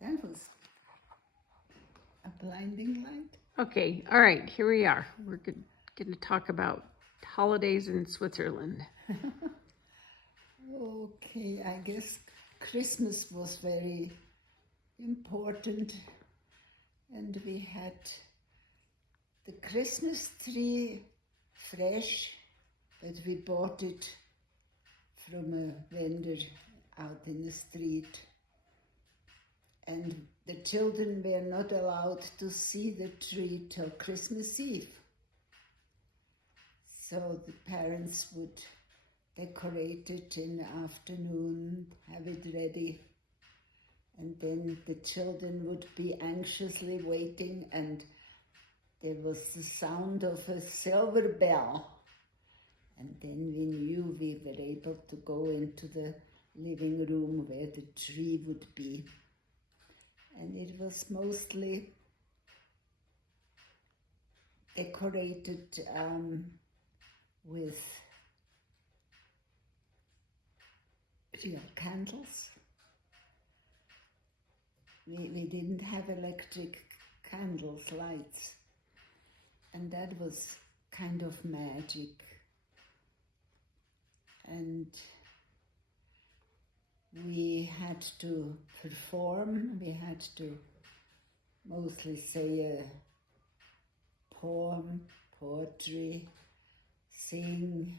That was a blinding light. Okay, all right, here we are. We're going to talk about holidays in Switzerland. Okay, I guess Christmas was very important, and we had the Christmas tree fresh, but we bought it from a vendor out in the street. And the children were not allowed to see the tree till Christmas Eve. So the parents would decorate it in the afternoon, have it ready, and then the children would be anxiously waiting, and there was the sound of a silver bell. And then we knew we were able to go into the living room where the tree would be. And it was mostly decorated with real candles. We didn't have electric candles, lights. And that was kind of magic. And we had to perform, we had to mostly say a poem, poetry, sing,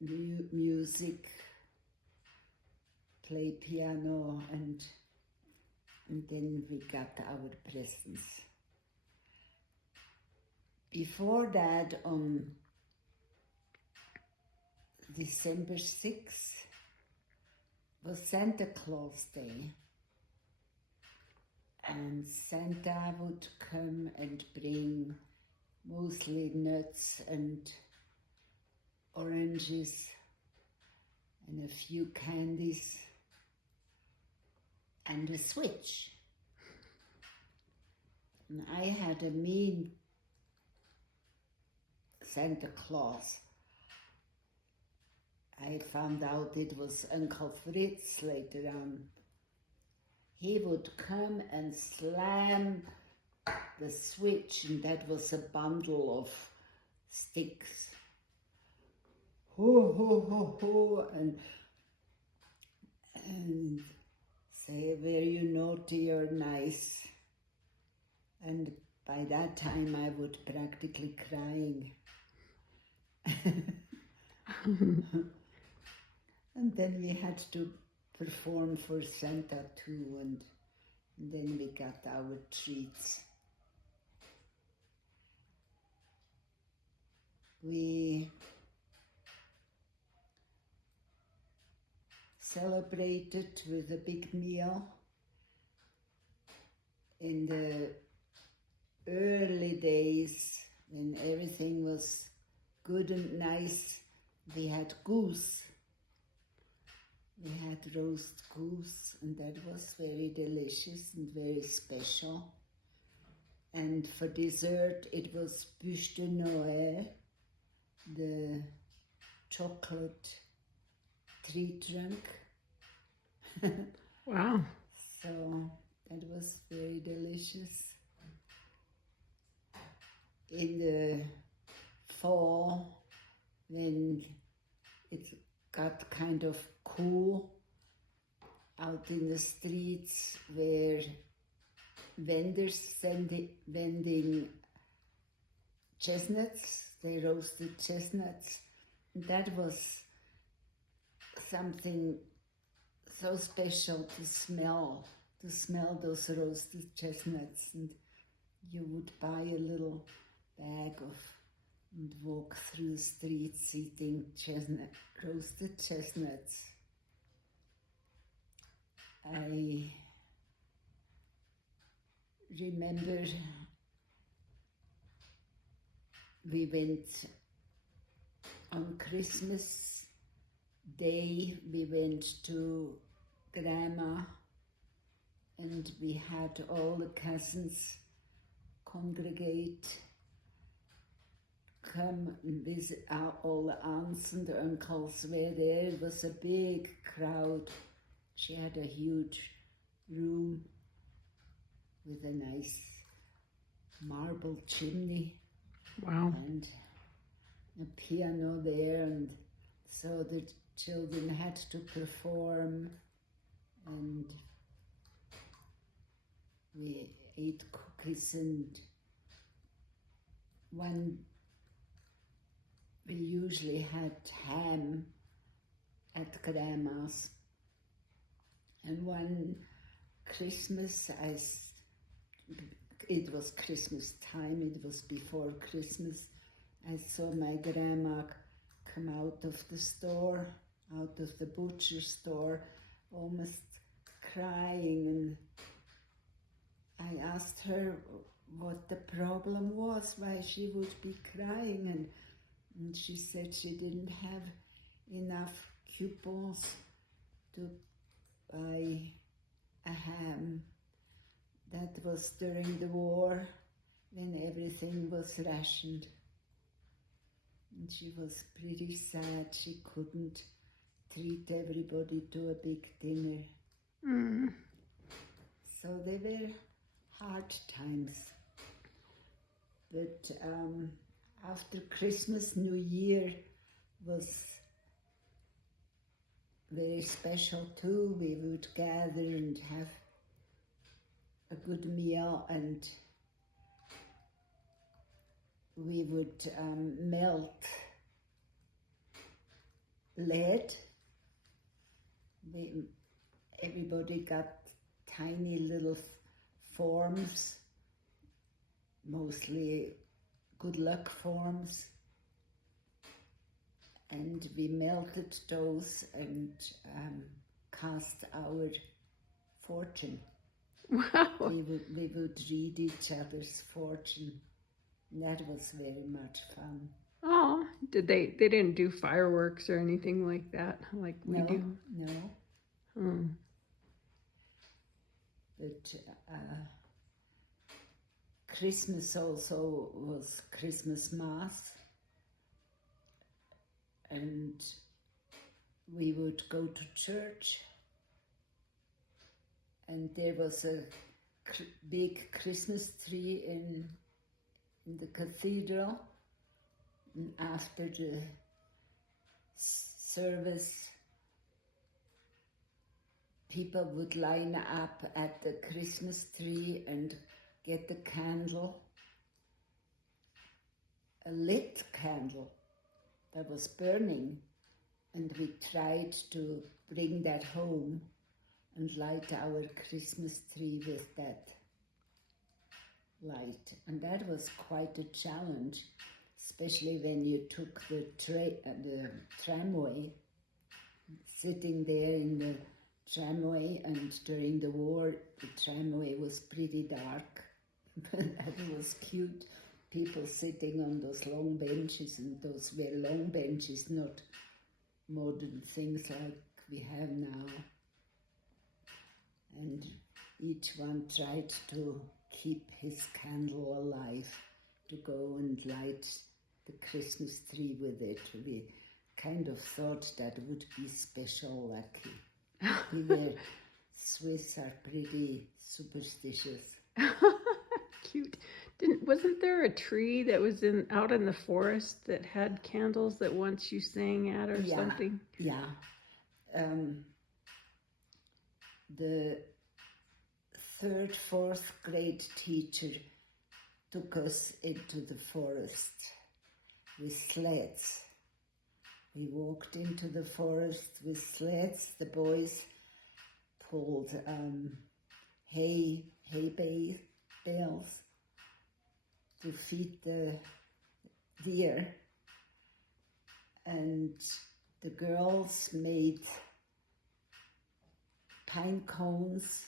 music, play piano, and then we got our presents. Before that, on December 6th, was Santa Claus Day, and Santa would come and bring mostly nuts and oranges and a few candies and a switch. And I had a mean Santa Claus. I found out it was Uncle Fritz later on. He would come and slam the switch, and that was a bundle of sticks. Ho, ho, ho, ho, and say, were you naughty or nice? And by that time I would practically crying. And then we had to perform for Santa too, and then we got our treats. We celebrated with a big meal. In the early days, when everything was good and nice, we had goose. We had roast goose, and that was very delicious and very special. And for dessert, it was bûche de Noël, the chocolate tree trunk. Wow. So that was very delicious. In the fall, when it got kind of cool, out in the streets were vendors vending chestnuts. They roasted chestnuts. And that was something so special to smell those roasted chestnuts. And you would buy a little bag of and walk through the streets eating roasted chestnuts. I remember we went on Christmas Day, we went to Grandma, and we had all the cousins congregate, come and visit. All the aunts and the uncles were there. It was a big crowd, she had a huge room with a nice marble chimney. Wow. And a piano there, and so the children had to perform, and we ate cookies, and we usually had ham at Grandma's, and one Christmas it was Christmas time, it was before Christmas, I saw my grandma come out of the store, out of the butcher store, almost crying, and I asked her what the problem was, why she would be crying, and she said she didn't have enough coupons to buy a ham. That was during the war, when everything was rationed. And she was pretty sad. She couldn't treat everybody to a big dinner. Mm. So they were hard times. But after Christmas, New Year was very special too. We would gather and have a good meal, and we would melt lead. Everybody got tiny little forms, mostly good luck forms, and we melted those and cast our fortune. Wow. We would read each other's fortune. That was very much fun. Oh, they didn't do fireworks or anything like that, like we do? No. Hmm. But Christmas also was Christmas Mass, and we would go to church, and there was a big Christmas tree in the cathedral, and after the service, people would line up at the Christmas tree and get the candle, a lit candle that was burning, and we tried to bring that home and light our Christmas tree with that light. And that was quite a challenge, especially when you took the tramway, sitting there in the tramway, and during the war the tramway was pretty dark. But that was cute, people sitting on those long benches, and those were long benches, not modern things like we have now. And each one tried to keep his candle alive, to go and light the Christmas tree with it. We kind of thought that would be special lucky. Swiss are pretty superstitious. Cute. Wasn't there a tree that was out in the forest that had candles that once you sang at or something? Yeah. The 3rd, 4th grade teacher took us into the forest with sleds. We walked into the forest with sleds. The boys pulled hay bales to feed the deer, and the girls made pine cones.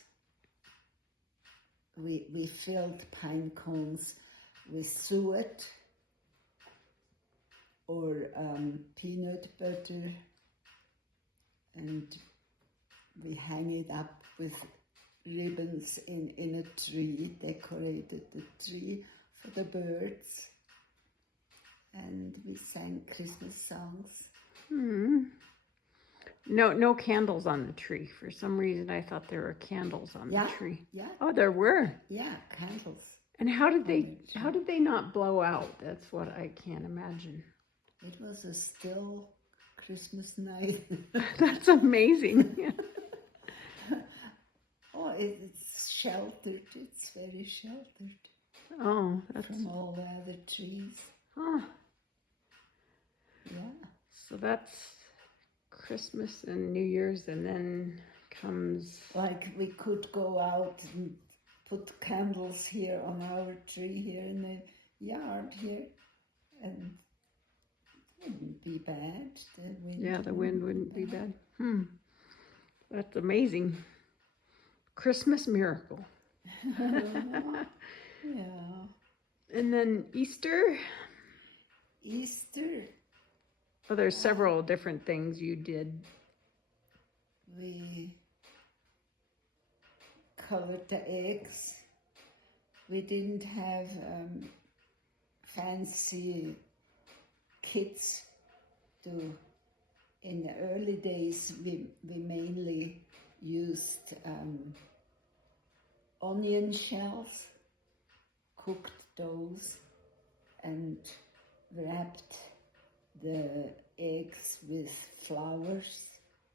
We filled pine cones with suet or peanut butter, and we hang it up with ribbons in a tree, decorated the tree for the birds, and we sang Christmas songs. No candles on the tree. For some reason, I thought there were candles on Yeah, the tree. yeah, Oh, there were. yeah, candles. And how did on the how tree. did they not blow out? That's what I can't imagine. It was a still Christmas night. That's amazing. Oh, it's sheltered. It's very sheltered Oh, that's from all the other trees. oh, Yeah. so that's Christmas and New Year's, and then comes Like we could go out and put candles here on our tree here in the yard here, and it wouldn't be bad. The wind the wind wouldn't be bad. That's amazing. Christmas miracle. Yeah. And then Easter. Easter, Oh, there's several different things you did. we colored the eggs. We didn't have fancy kits to. In the early days, we mainly used onion shells, cooked those, and wrapped the eggs with flowers,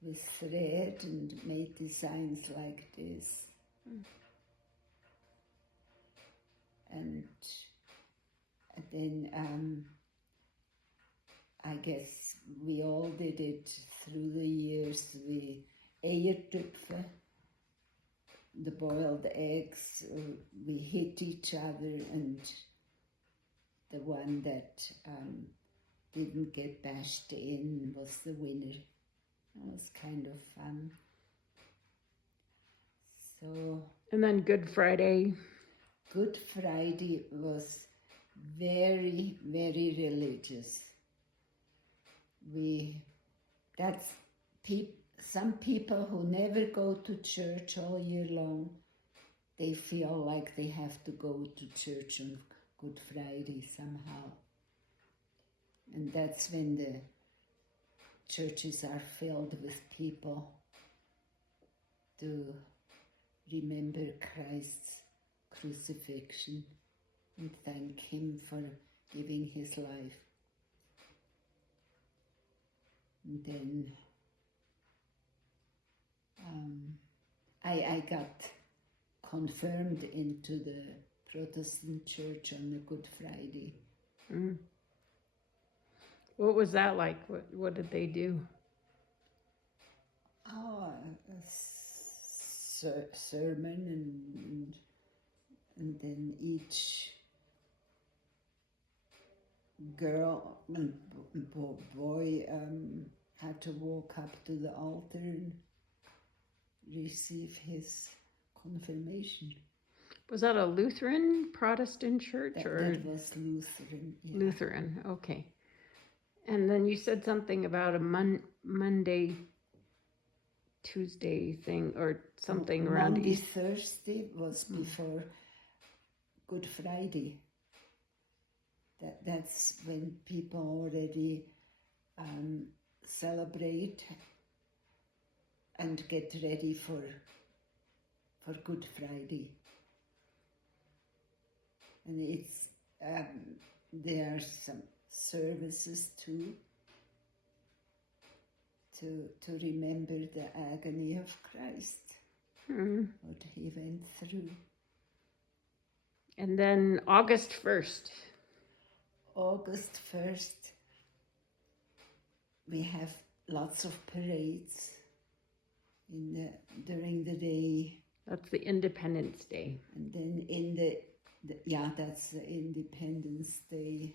with thread, and made designs like this. And then I guess we all did it through the years. We eiertöpfe, the boiled eggs, we hit each other, and the one that didn't get bashed in was the winner. That was kind of fun. So, And then Good Friday. Good Friday was very, very religious. Some people who never go to church all year long, they feel like they have to go to church on Good Friday somehow. And that's when the churches are filled with people to remember Christ's crucifixion and thank Him for giving His life. And then I got confirmed into the Protestant church on the Good Friday. What was that like? What did they do? Oh, a sermon, and then each girl and boy had to walk up to the altar and receive his confirmation. Was that a Lutheran Protestant church? That was Lutheran. Yeah. Lutheran, okay. And then you said something about a Monday, Tuesday thing or something around Monday, Easter. Thursday was before Good Friday. That's when people already celebrate and get ready for Good Friday. And it's there are some services too to remember the agony of Christ, what He went through. And then August 1st. August 1st, we have lots of parades during the day. That's the Independence Day. And then that's the Independence Day.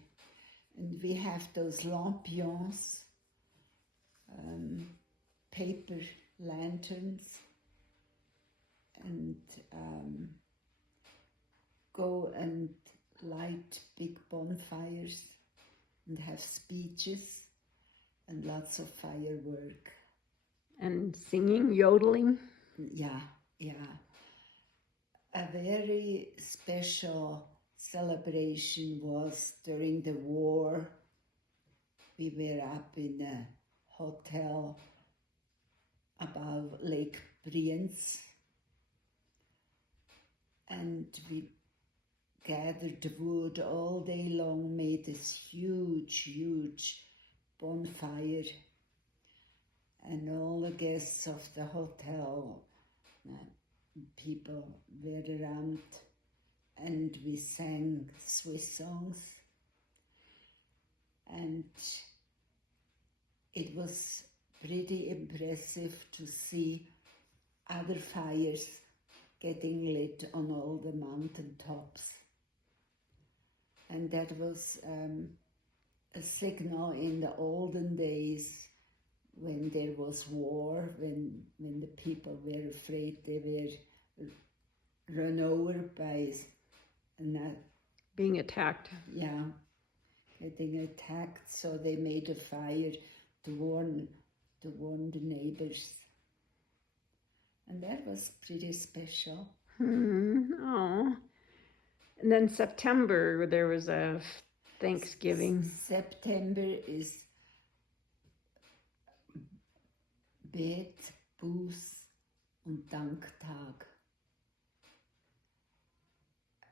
And we have those lampions, paper lanterns, and go and light big bonfires and have speeches and lots of firework. And singing, yodeling. Yeah. A very special celebration was during the war. We were up in a hotel above Lake Brienz, and we gathered wood all day long, made this huge bonfire, and all the guests of the hotel, people were around, and we sang Swiss songs, and it was pretty impressive to see other fires getting lit on all the mountain tops. And that was a signal in the olden days when there was war, when the people were afraid they were run over by being attacked. Yeah, getting attacked. So they made a fire to warn the neighbors, and that was pretty special. Oh, and then September there was a Thanksgiving. September is Bet, Buß und Danktag,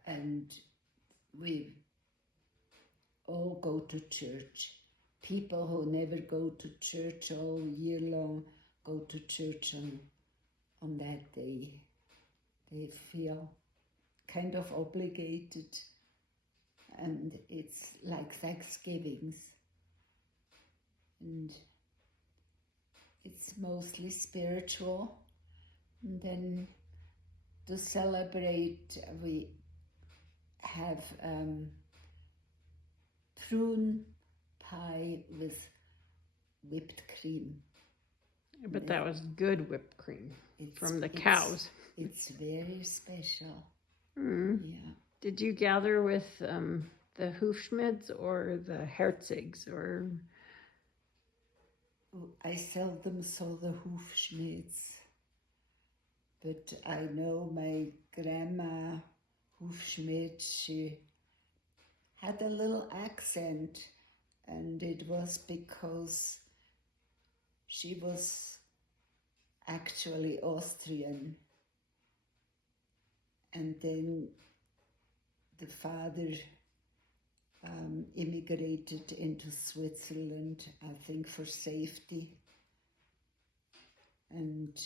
and we all go to church. People who never go to church all year long go to church on that day. They feel kind of obligated, and it's like Thanksgivings, and it's mostly spiritual. And then to celebrate, we have prune pie with whipped cream. But that was good whipped cream from the cows. It's very special. Yeah. Did you gather with the Hufschmids or the Herzigs, or? I seldom saw the Hufschmids, but I know my grandma Hufschmid, she had a little accent, and it was because she was actually Austrian, and then the father immigrated into Switzerland, I think for safety, and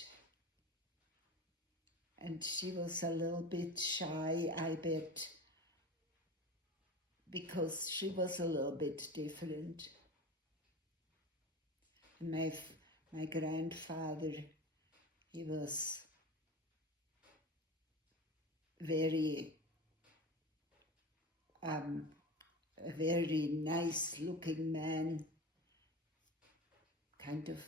she was a little bit shy, I bet, because she was a little bit different. My grandfather, he was very a very nice looking man, kind of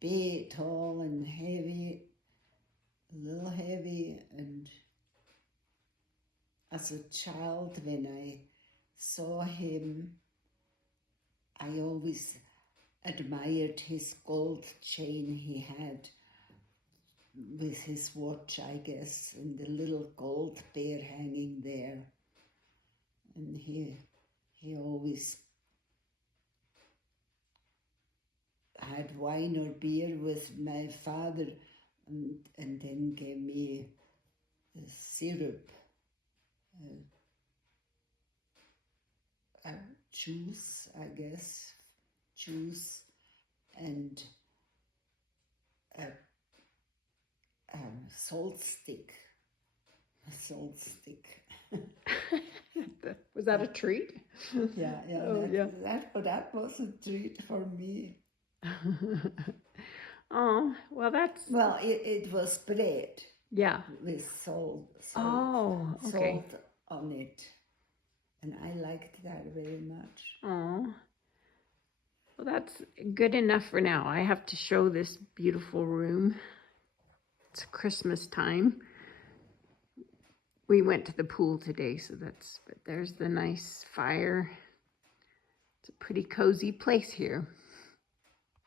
big, tall and heavy, a little heavy, and as a child when I saw him, I always admired his gold chain he had with his watch, I guess, and the little gold bear hanging there. And he always had wine or beer with my father, and then gave me the syrup, juice, I guess, and a salt stick. Was that a treat? Yeah. Oh, That was a treat for me. Oh, well, that's... Well, it was bread. Yeah. With salt Oh, okay. Salt on it. And I liked that very much. Oh. Well, that's good enough for now. I have to show this beautiful room. It's Christmas time. We went to the pool today, but there's the nice fire. It's a pretty cozy place here.